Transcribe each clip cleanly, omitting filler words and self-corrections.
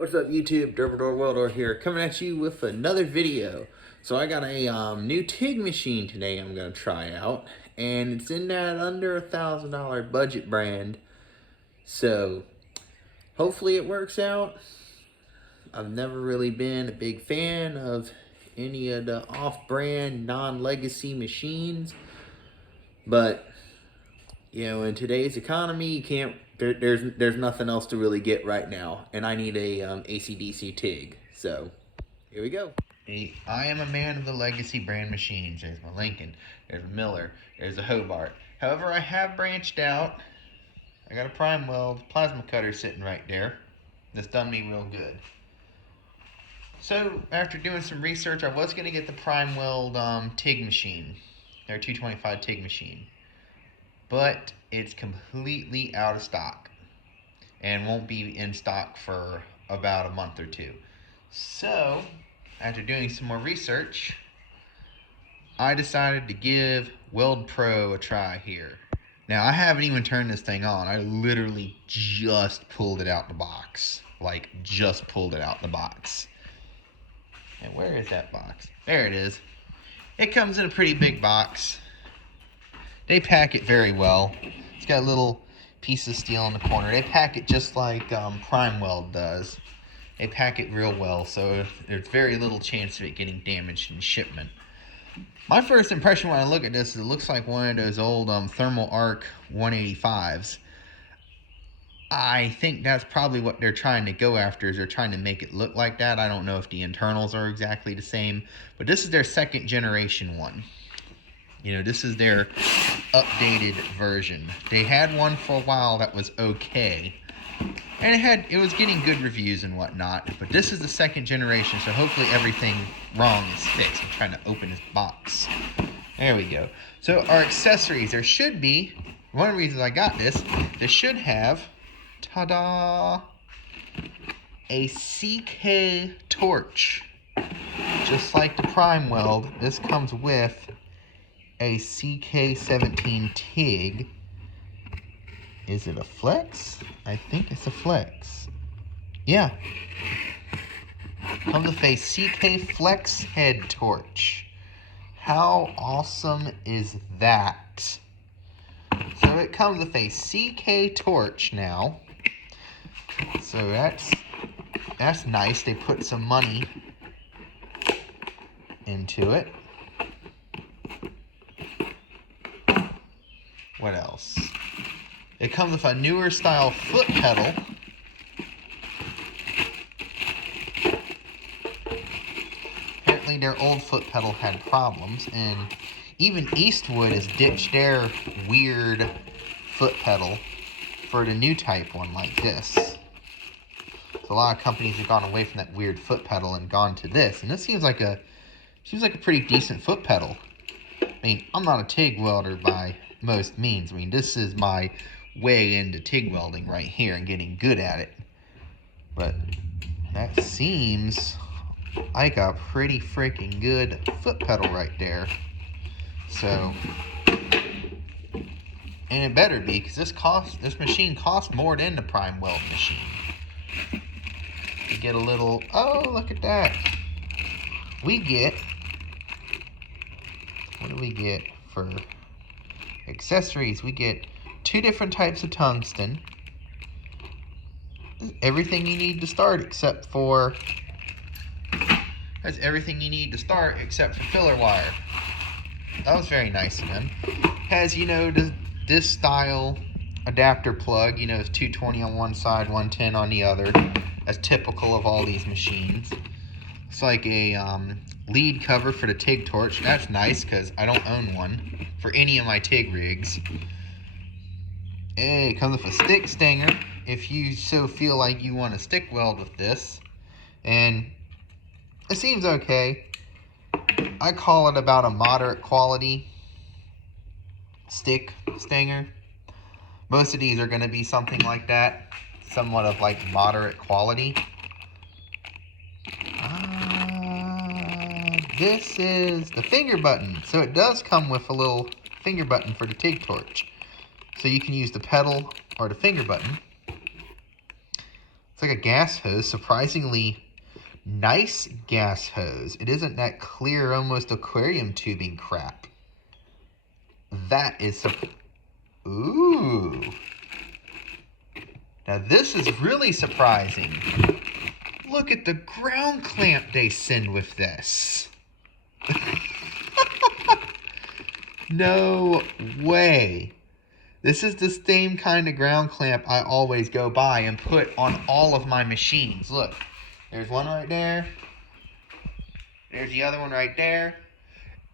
What's up YouTube, Dermador Weldor here, coming at you with another video. So I got a new TIG machine today I'm going to try out, and it's in that under $1,000 budget brand. So hopefully it works out. I've never really been a big fan of any of the off-brand, non-legacy machines, but you know, in today's economy, you can't. There's nothing else to really get right now, and I need a AC/DC TIG. So here we go. Hey, I am a man of the legacy brand machines. There's my Lincoln. There's a Miller. There's a Hobart. However, I have branched out. I got a prime weld plasma cutter sitting right there. That's done me real good. So after doing some research, I was gonna get the prime weld TIG machine, their 225 TIG machine. But it's completely out of stock and won't be in stock for about a month or two. So, after doing some more research, I decided to give Weld Pro a try here. Now, I haven't even turned this thing on. I literally just pulled it out the box. Like, just pulled it out the box. And where is that box? There it is. It comes in a pretty big box. They pack it very well. It's got a little piece of steel in the corner. They pack it just like Prime Weld does. They pack it real well, so there's very little chance of it getting damaged in shipment. My first impression when I look at this is it looks like one of those old Thermal Arc 185s. I think that's probably what they're trying to go after, is they're trying to make it look like that. I don't know if the internals are exactly the same, but this is their second generation one. You know, this is their updated version. They had one for a while that was okay, and it was getting good reviews and whatnot, but this is the second generation, so hopefully everything wrong is fixed. I'm trying to open this box. There we go. So our accessories, there should be, one of the reasons I got this, should have, ta-da, a CK torch. Just like the Prime Weld, this comes with a CK17 TIG. Is it a flex? I think it's a flex. Yeah. Comes with a CK flex head torch. How awesome is that? So it comes with a CK torch now. So that's nice. They put some money into it. What else? It comes with a newer style foot pedal. Apparently their old foot pedal had problems, and even Eastwood has ditched their weird foot pedal for the new type one like this. So a lot of companies have gone away from that weird foot pedal and gone to this, and this seems like a pretty decent foot pedal. I mean, I'm not a TIG welder by most means. I mean, this is my way into TIG welding right here and getting good at it. But that seems like a pretty freaking good foot pedal right there. So, and it better be, because this machine costs more than the Prime Weld machine. You get a little, oh, look at that. We get, what do we get for accessories? We get 2 different types of tungsten. Everything you need to start except for, that's everything you need to start except for filler wire. That was very nice of them. Has, you know, this style adapter plug, you know, it's 220 on one side, 110 on the other, as typical of all these machines. It's like a lead cover for the TIG torch. That's nice because I don't own one for any of my TIG rigs. It comes with a stick stinger if you so feel like you want to stick weld with this. And it seems okay. I call it about a moderate quality stick stinger. Most of these are going to be something like that. Somewhat of like moderate quality. This is the finger button. So it does come with a little finger button for the TIG torch. So you can use the pedal or the finger button. It's like a gas hose, surprisingly nice gas hose. It isn't that clear, almost aquarium tubing crap. That is ooh. Now this is really surprising. Look at the ground clamp they send with this. No way. This is the same kind of ground clamp I always go by and put on all of my machines. Look, there's one right there. There's the other one right there.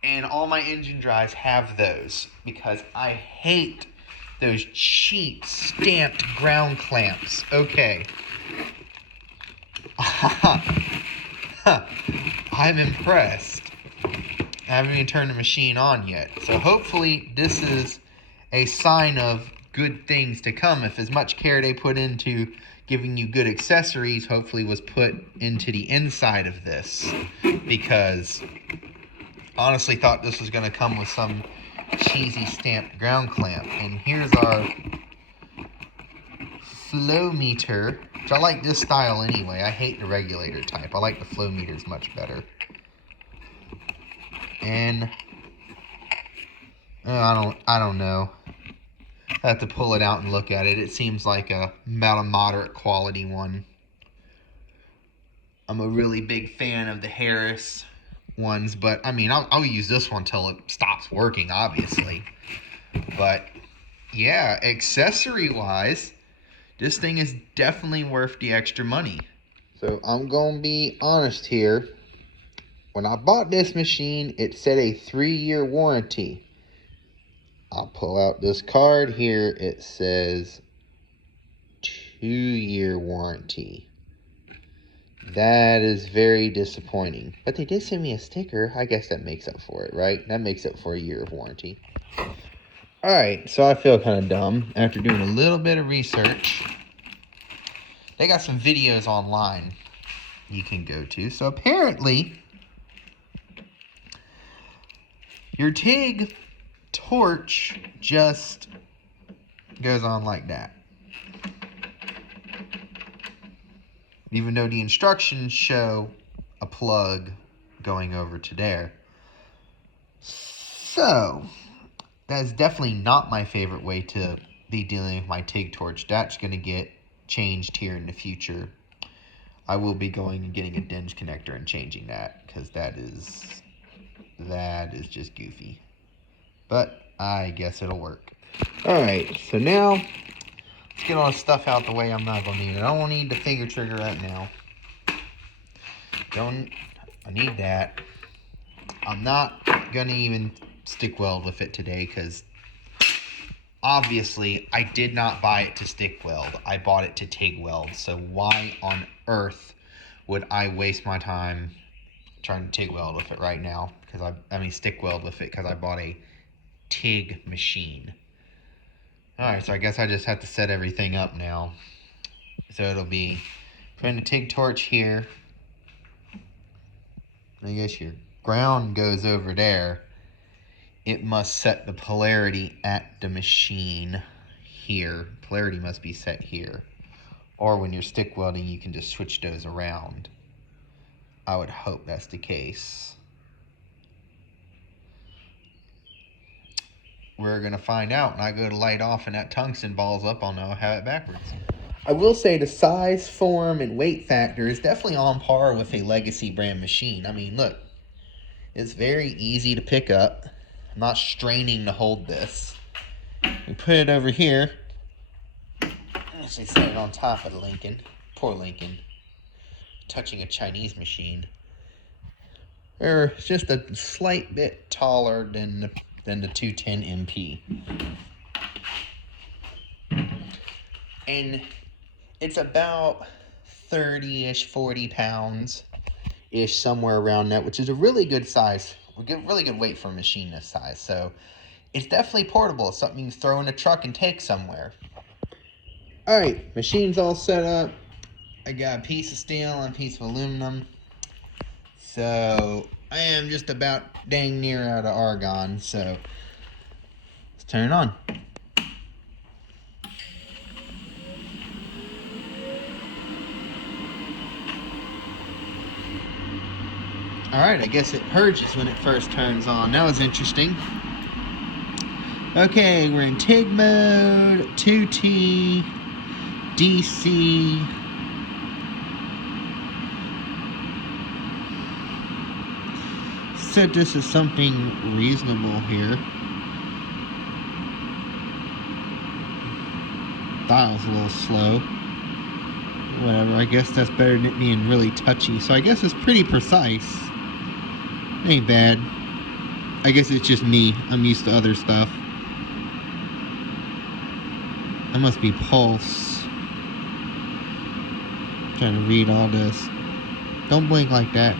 And all my engine drives have those because I hate those cheap stamped ground clamps. Okay. I'm impressed. I haven't even turned the machine on yet. So hopefully this is a sign of good things to come. If as much care they put into giving you good accessories, hopefully was put into the inside of this. Because honestly thought this was going to come with some cheesy stamped ground clamp. And here's our flow meter, which I like this style anyway. I hate the regulator type. I like the flow meters much better. And I don't know. I have to pull it out and look at it. It seems like about a moderate quality one. I'm a really big fan of the Harris ones, but I mean, I'll use this one till it stops working, obviously. But yeah, accessory wise, this thing is definitely worth the extra money. So I'm gonna be honest here. When I bought this machine, it said a 3-year warranty. I'll pull out this card here. It says 2-year warranty. That is very disappointing. But they did send me a sticker. I guess that makes up for it, right? That makes up for a year of warranty. Alright, so I feel kind of dumb after doing a little bit of research. They got some videos online you can go to. So apparently, your TIG torch just goes on like that. Even though the instructions show a plug going over to there. So, that's definitely not my favorite way to be dealing with my TIG torch. That's going to get changed here in the future. I will be going and getting a DINS connector and changing that, because that is just goofy. But I guess it'll work. Alright, so now let's get all the stuff out the way I'm not going to need. I don't need the finger trigger right now. I need that. I'm not going to even stick weld with it today because obviously I did not buy it to stick weld. I bought it to TIG weld. So why on earth would I waste my time trying to TIG weld with it right now? Because I mean stick weld with it because I bought a TIG machine. Alright, so I guess I just have to set everything up now. So it'll be putting the TIG torch here. I guess your ground goes over there. It must set the polarity at the machine here. Polarity must be set here. Or when you're stick welding, you can just switch those around. I would hope that's the case. We're going to find out. When I go to light off and that tungsten balls up, I'll know I have it backwards. I will say the size, form, and weight factor is definitely on par with a Legacy brand machine. I mean, look. It's very easy to pick up. I'm not straining to hold this. We put it over here. Actually set it on top of the Lincoln. Poor Lincoln. Touching a Chinese machine. Or just a slight bit taller than the 210 MP. And it's about 30-ish, 40 pounds-ish, somewhere around that, which is a really good size. Really good weight for a machine this size. So it's definitely portable. It's something you can throw in a truck and take somewhere. Alright, machine's all set up. I got a piece of steel and a piece of aluminum. So I am just about dang near out of argon. So let's turn it on. Alright, I guess it purges when it first turns on. That was interesting. Okay, we're in TIG mode, 2T, DC. Said this is something reasonable here. Dial's a little slow. Whatever, I guess that's better than it being really touchy. So I guess it's pretty precise. Ain't bad. I guess it's just me. I'm used to other stuff. That must be pulse. I'm trying to read all this. Don't blink like that.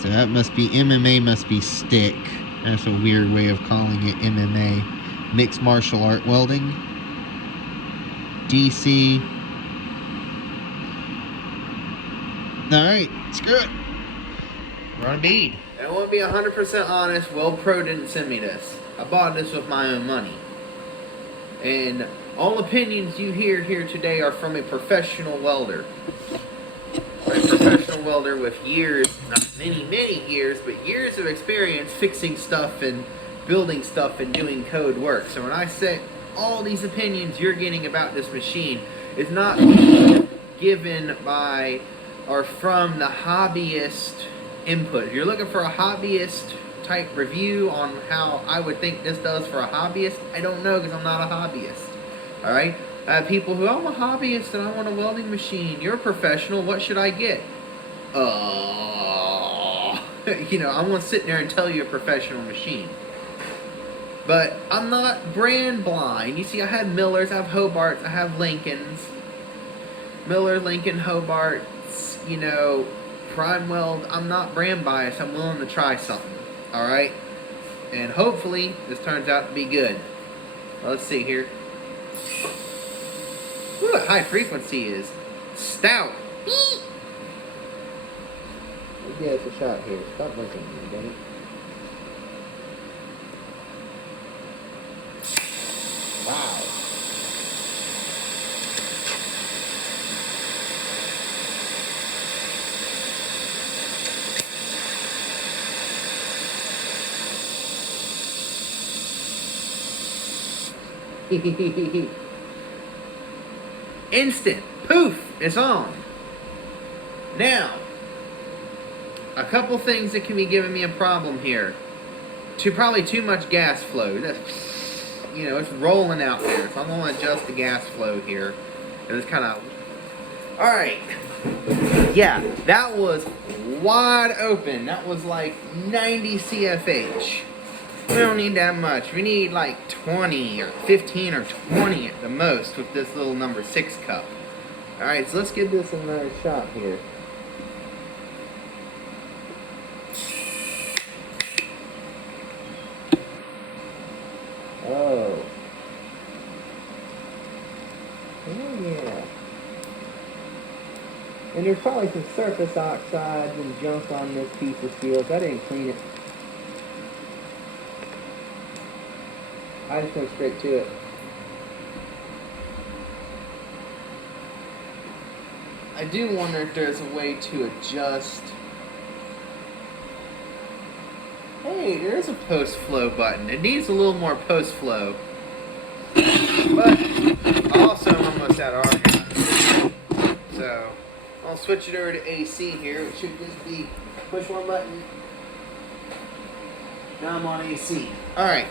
So that must be MMA, must be stick. That's a weird way of calling it MMA. Mixed martial art welding. DC. Alright, screw it. We're on a bead. I want to be 100% honest, Weld Pro didn't send me this. I bought this with my own money. And all opinions you hear here today are from a professional welder. A professional welder with years, not many years, but years of experience fixing stuff and building stuff and doing code work. So when I say all these opinions you're getting about this machine is not given by or from the hobbyist input. If you're looking for a hobbyist type review on how I would think this does for a hobbyist, I don't know because I'm not a hobbyist. Alright? I have people who, I'm a hobbyist and I want a welding machine. You're a professional, what should I get? You know, I'm going to sit there and tell you a professional machine. But I'm not brand blind. You see, I have Millers, I have Hobarts, I have Lincolns. Miller, Lincoln, Hobarts, you know, Prime Weld. I'm not brand biased. I'm willing to try something. Alright? And hopefully, this turns out to be good. Well, let's see here. Ooh, that high frequency is stout. Let's give us a shot here. Stop looking at me, damn it. Wow. Instant. Poof. It's on. Now, a couple things that can be giving me a problem here. Probably too much gas flow. You know, it's rolling out there. So I'm going to adjust the gas flow here. It's kind of... Alright. Yeah, that was wide open. That was like 90 CFH. We don't need that much. We need like 20 or 15 or 20 at the most with this little number 6 cup. Alright, so let's give this another shot here. Oh. Oh yeah. And there's probably some surface oxides and junk on this piece of steel, so I didn't clean it. I just went straight to it. I do wonder if there's a way to adjust. Hey, there's a post-flow button. It needs a little more post-flow. But also I'm almost out of argon. So I'll switch it over to AC here. It should just be push one button. Now I'm on AC. Alright.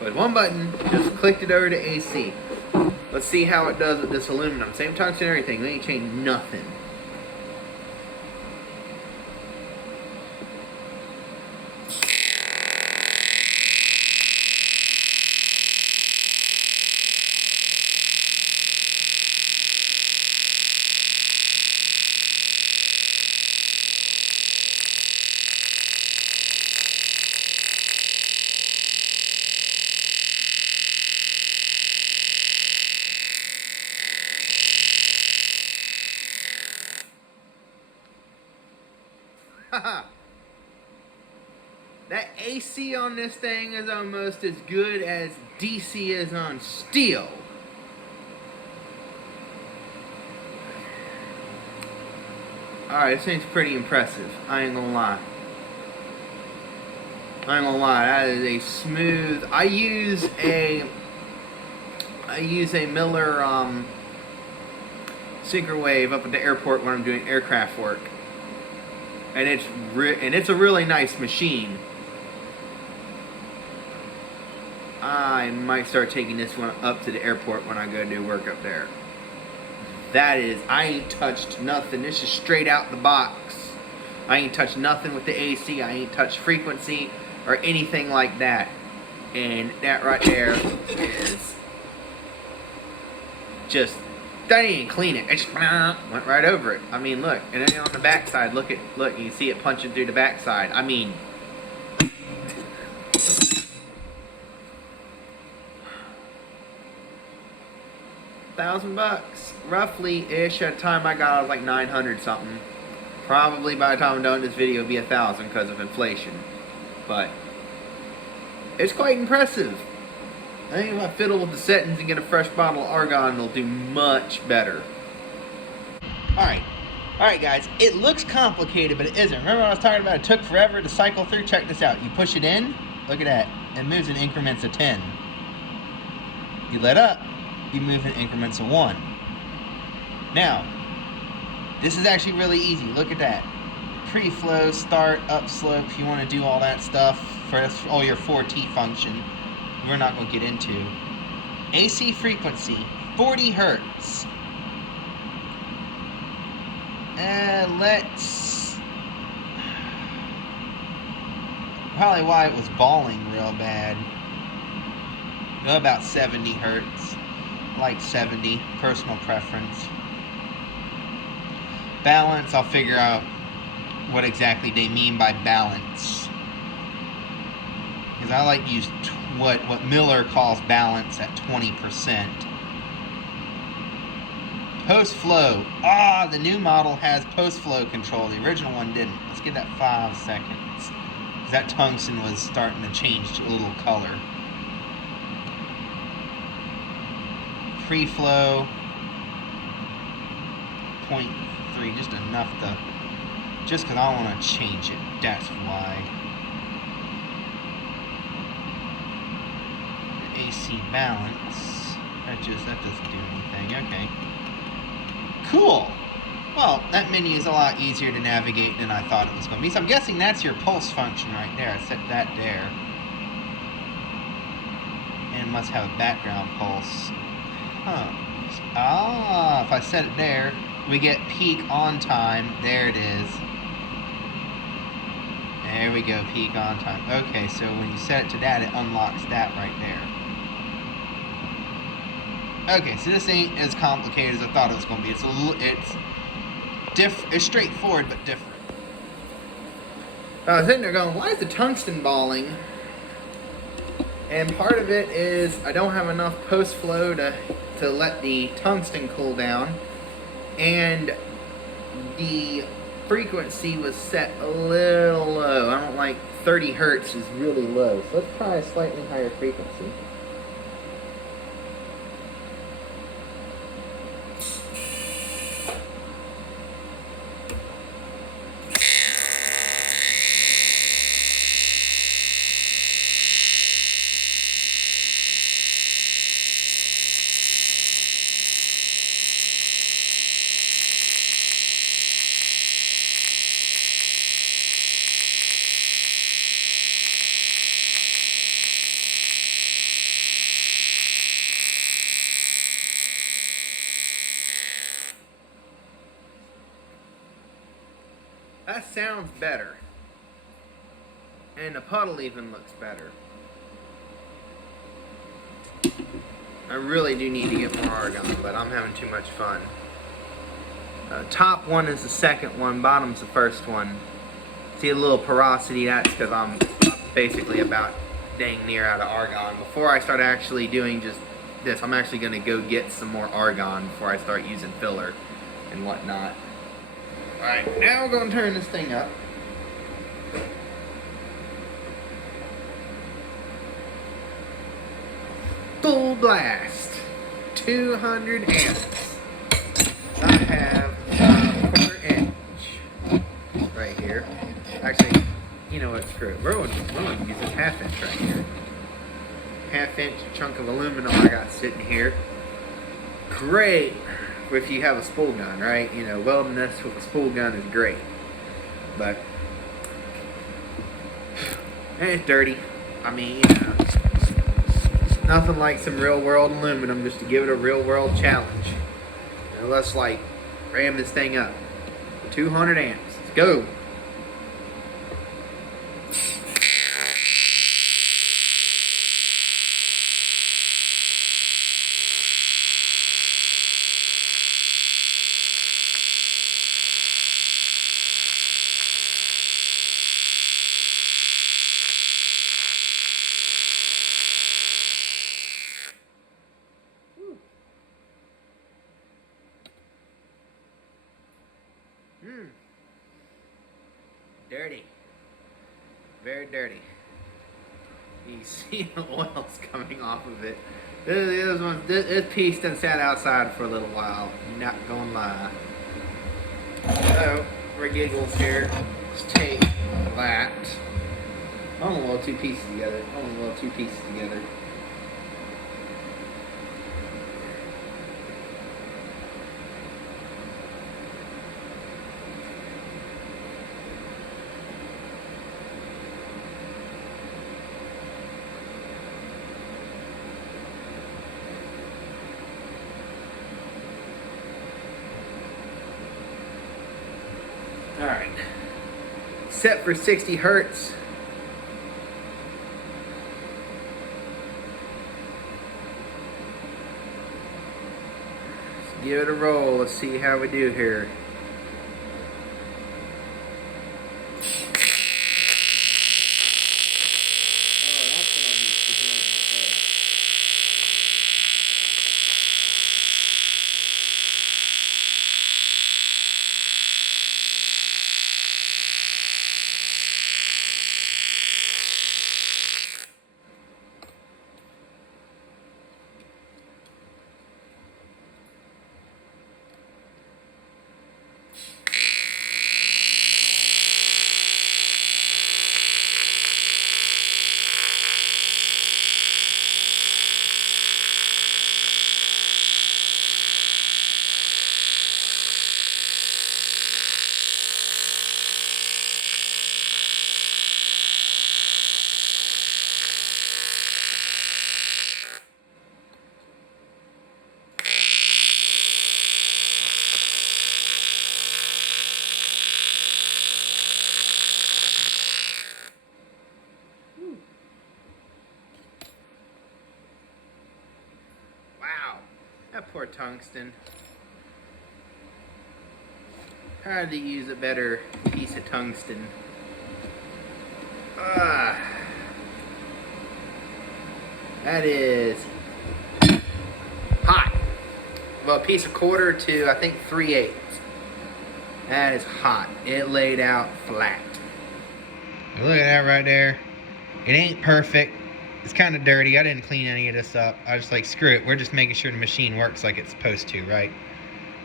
With one button, just clicked it over to AC. Let's see how it does with this aluminum. Same tungsten and everything. They ain't changed nothing. That AC on this thing is almost as good as DC is on steel. Alright, this thing's pretty impressive. I ain't gonna lie. That is a smooth. I use a Miller synchro wave up at the airport when I'm doing aircraft work, and it's a really nice machine. I might start taking this one up to the airport when I go do work up there. I ain't touched nothing. This is straight out the box. I ain't touched nothing with the AC. I ain't touched frequency or anything like that. And that right there is just, that ain't clean it. It just went right over it. I mean, look. And then on the backside, look, you can see it punching through the backside. I mean, $1,000 roughly ish. At the time I got it, I was like 900 something. Probably by the time I'm done this video, it'll be 1,000 because of inflation. But it's quite impressive. I think if I fiddle with the settings and get a fresh bottle of argon, it'll do much better. Alright guys, it looks complicated, but it isn't. Remember what I was talking about? It took forever to cycle through? Check this out. You push it in, look at that. It moves in increments of 10. You let up, you move in increments of 1. Now, this is actually really easy. Look at that. Pre-flow, start, upslope, if you want to do all that stuff for all your 4T function, we're not going to get into. AC frequency, 40 hertz. Let's... Probably why it was balling real bad. Go about 70 hertz. Like 70, personal preference. Balance, I'll figure out what exactly they mean by balance. Because I like to use what Miller calls balance at 20%. Post-flow. The new model has post-flow control. The original one didn't. Let's get that 5 seconds. Because that tungsten was starting to change a little color. Pre-flow. 0.3, just enough to... Just because I want to change it. That's why. AC balance. That doesn't do anything. Okay. Cool. Well, that menu is a lot easier to navigate than I thought it was going to be. So I'm guessing that's your pulse function right there. I set that there. And it must have a background pulse. If I set it there, we get peak on time. There it is. There we go, peak on time. Okay, so when you set it to that, it unlocks that right there. Okay, so this ain't as complicated as I thought it was going to be. It's straightforward but different. I was sitting there going, why is the tungsten balling? And part of it is I don't have enough post flow to let the tungsten cool down, and the frequency was set a little low. I don't like 30 hertz is really low, so let's try a slightly higher frequency. That sounds better. And the puddle even looks better. I really do need to get more argon, but I'm having too much fun. Top one is the second one, bottom's the first one. See a little porosity, that's because I'm basically about dang near out of argon. Before I start actually doing just this, I'm actually going to go get some more argon before I start using filler and whatnot. Alright, now we're going to turn this thing up. Full blast. 200 amps. I have a 1/4 inch. right here. Actually, you know what, screw it. We're going to use this 1/2 inch right here. 1/2 inch chunk of aluminum I got sitting here. Great if you have a spool gun, right? You know, welding this with a spool gun is great. But it's dirty. I mean, you know, nothing like some real world aluminum just to give it a real world challenge. Now let's like ram this thing up. 200 amps. Let's go. Dirty. Very dirty. You see the oils coming off of it. This piece done sat outside for a little while. Not gonna lie. So, for giggles here, let's take that. Only weld 2 pieces together. Alright. Set for 60 hertz. Let's give it a roll. Let's see how we do here. That poor tungsten. I had to use a better piece of tungsten. That is hot. Well, a piece of quarter to, I think, 3/8. That is hot. It laid out flat. Look at that right there. It ain't perfect. It's kind of dirty. I didn't clean any of this up. I was like, screw it. We're just making sure the machine works like it's supposed to, right?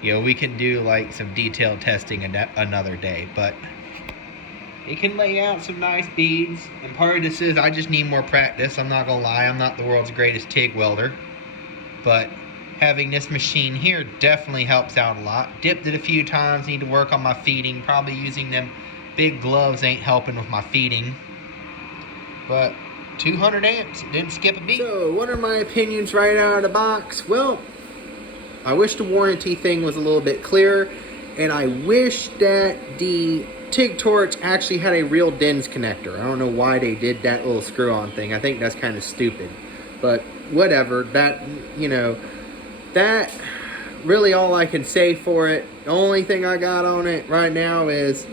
You know, we can do like some detailed testing another day, but it can lay out some nice beads. And part of this is I just need more practice. I'm not gonna lie. I'm not the world's greatest TIG welder, but having this machine here definitely helps out a lot. Dipped it a few times. Need to work on my feeding. Probably using them big gloves ain't helping with my feeding, but 200 amps, didn't skip a beat. So, what are my opinions right out of the box? Well, I wish the warranty thing was a little bit clearer, and I wish that the TIG torch actually had a real DINS connector. I don't know why they did that little screw-on thing. I think that's kind of stupid, but whatever. That, you know, that really all I can say for it. The only thing I got on it right now is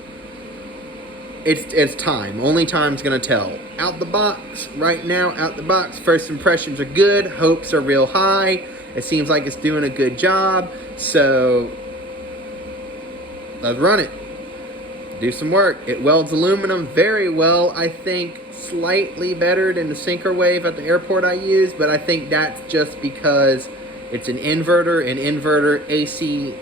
it's time. Only time's gonna tell. Out the box, right now, out the box, first impressions are good, hopes are real high. It seems like it's doing a good job, so let's run it. Do some work. It welds aluminum very well. I think slightly better than the sinker wave at the airport I use, but I think that's just because it's an inverter. An inverter, AC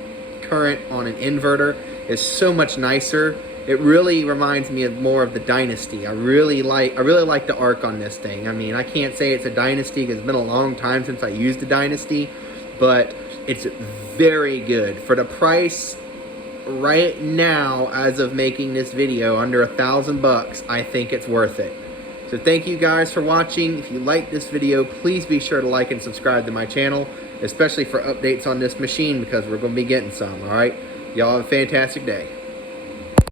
current on an inverter is so much nicer it really reminds me of more of the Dynasty. I really like the arc on this thing. I mean, I can't say it's a Dynasty because it's been a long time since I used a Dynasty, but it's very good for the price right now. As of making this video, under $1,000 bucks, I think it's worth it. So thank you guys for watching. If you like this video, please be sure to like and subscribe to my channel, especially for updates on this machine, because we're going to be getting some. All right, y'all have a fantastic day.